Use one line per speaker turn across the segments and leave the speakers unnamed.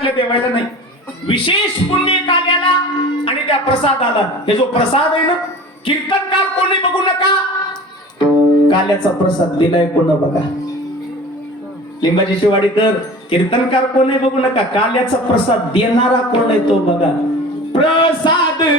आपल्या देवायला नाही. विशेष पुण्य कार्याला आणि त्या प्रसादाला. हे जो प्रसाद आहे ना कीर्तनकार कोणी बघू नका? काल्याचा प्रसाद दिलाय कोण बघा. लिंबाजीची वाडी तर कीर्तनकार कोण आहे बघू नका? काल्याचा प्रसाद देणारा कोण आहे तो बघा. प्रसाद दे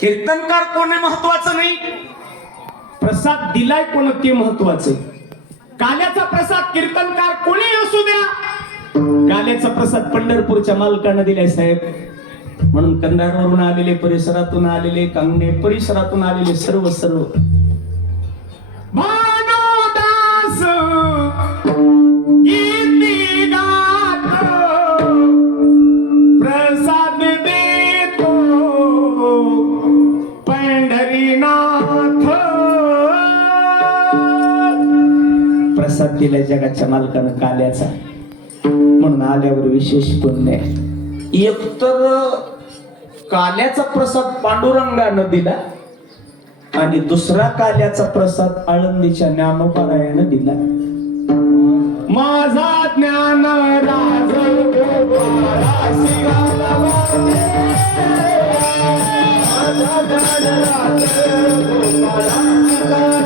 कीर्तनकार कोण महत्वाचं नाही? प्रसाद दिलाय कोण ते महत्वाचं. काल्याचा प्रसाद कीर्तनकार कोणी असू द्या. काल्याचा प्रसाद पंढरपूरच्या मालकानं दिलाय साहेब. म्हणून कंधारवरून आलेले परिसरातून आलेले कांगणे परिसरातून आलेले सर्व सर्व. प्रसाद दिलाय जगाच्या मालकानं काल्याचा. म्हणून आल्यावर विशेष पुण्य. एकतर काल्याचा प्रसाद पांडुरंगानं दिला आणि दुसरा काल्याचा प्रसाद आळंदीच्या ज्ञानोपारायानं दिला. माझा ज्ञान राज माझा ज्ञान राज